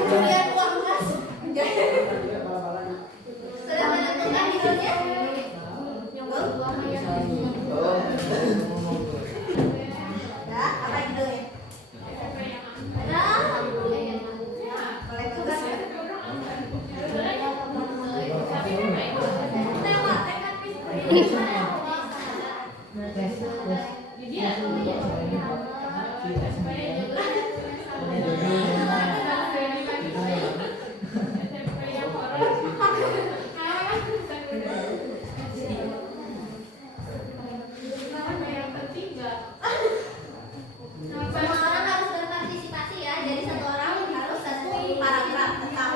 pencurian uang kas. Sudah menentukan judulnya? Ya, apa judulnya? Nah, boleh tugas ya? Semua orang harus berpartisipasi ya. Jadi satu orang harus satu paragraf tentang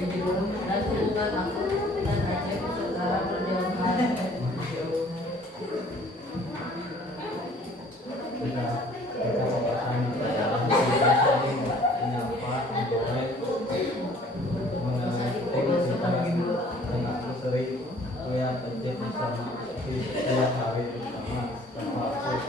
Dan hubungan aku dan Aceh sekarang berjauhan. Kita papasan dalam saling menyapa, menggoreng, dan aku sering lihat Aceh bersama setiap hari bersama sama aku.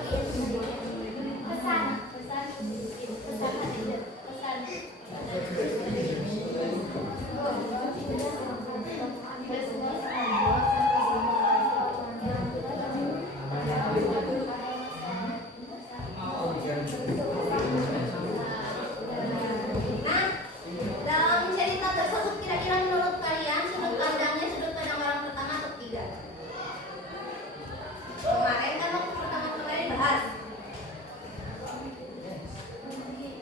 Dalam cerita tersebut kira-kira menurut kalian sudut pandangnya sudut pandang orang pertama atau ketiga? Kemarin kan waktu pertama kemarin bahas.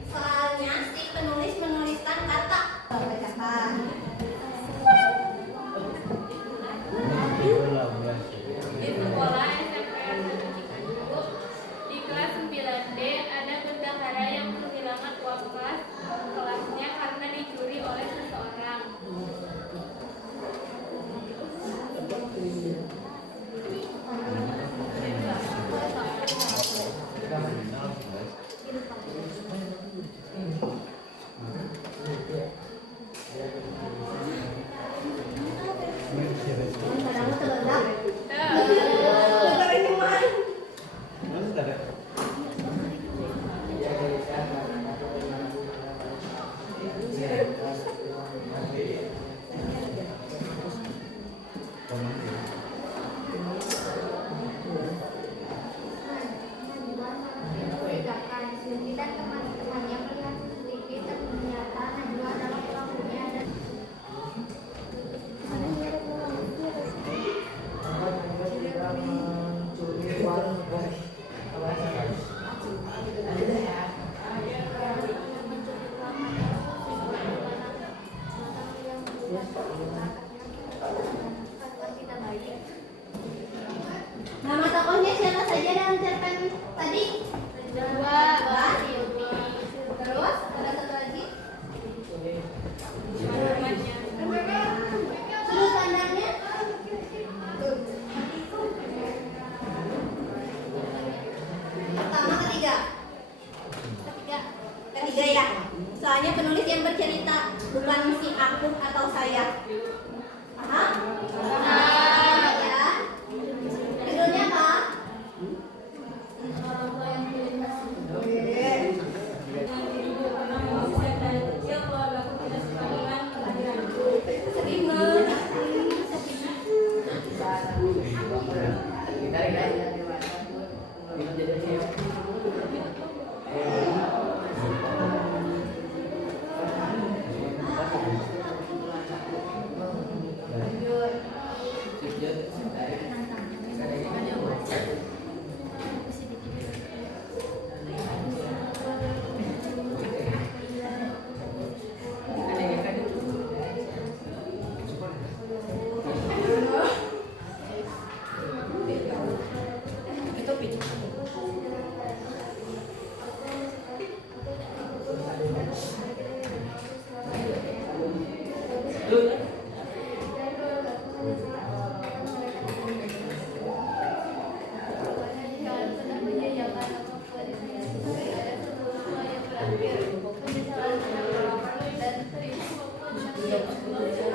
Soalnya si penulis menuliskan kata bacakan. Di sekolah SMPN 1 Cikanjur, di kelas 9D ada bendahara yang kehilangan uang kelasnya karena dicuri oleh seseorang. Padahal terledak. Dan teman-teman yang melihat CCTV dan ternyata Najwa adalah pelakunya dan Nama tokohnya siapa saja dalam cerpen tadi? Dua. Terus ada satu lagi. Sudut pandangnya. Pertama, ketiga. Ketiga ya. Soalnya penulis yang bercerita bukan si aku atau saya. Paham? Ya. Judulnya apa?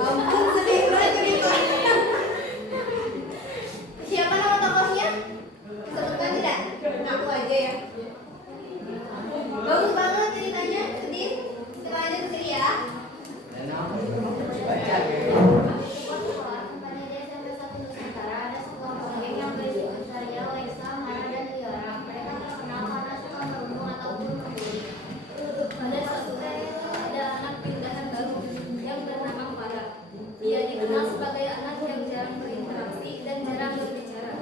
Ampun, sedih banget ceritanya. Siapa nama tokohnya? Sebutkan tidak? Aku aja ya. Bagus banget ceritanya, sedih. Semuanya sedih ya. pada di SMP 1 Nusantara ada sebuah proyek yang berisi Ustazia, Lexa, Mara, dan Liara. Mereka terkenal karena suka merundung ataupun membuli. Pada suatu hari ada anak pindahan baru yang bernama Farah. Dia dikenal sebagai anak yang jarang berinteraksi dan jarang berbicara.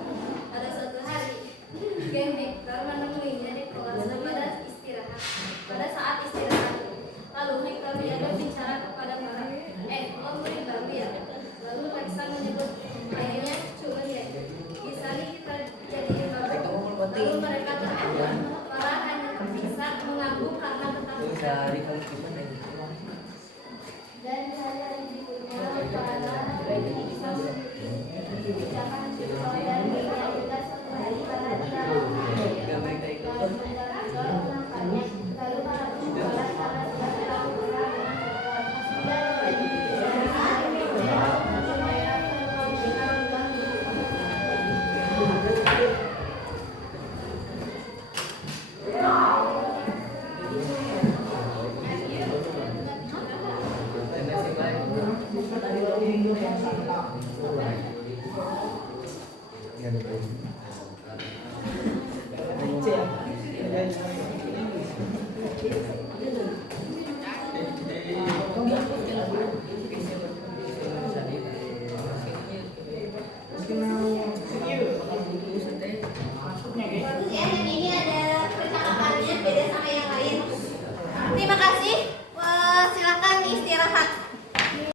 Pada suatu hari, geng Hector menemuinya di kelas pada saat istirahat. Lalu Hector diajak bicara kepada Farah. Lo murid baru ya? Lalu Lexa menyebut kayaknya cuma ya. Bisa nih kita jadi baru. Lalu mereka tertawa. Farah hanya bisa mengangguk karena ketakutan. Dan saya akan disuruh dan dilanjutkan suatu hari karena dia menangkannya. Lalu para pembalas karena sudah terlalu besar dengan Maksudnya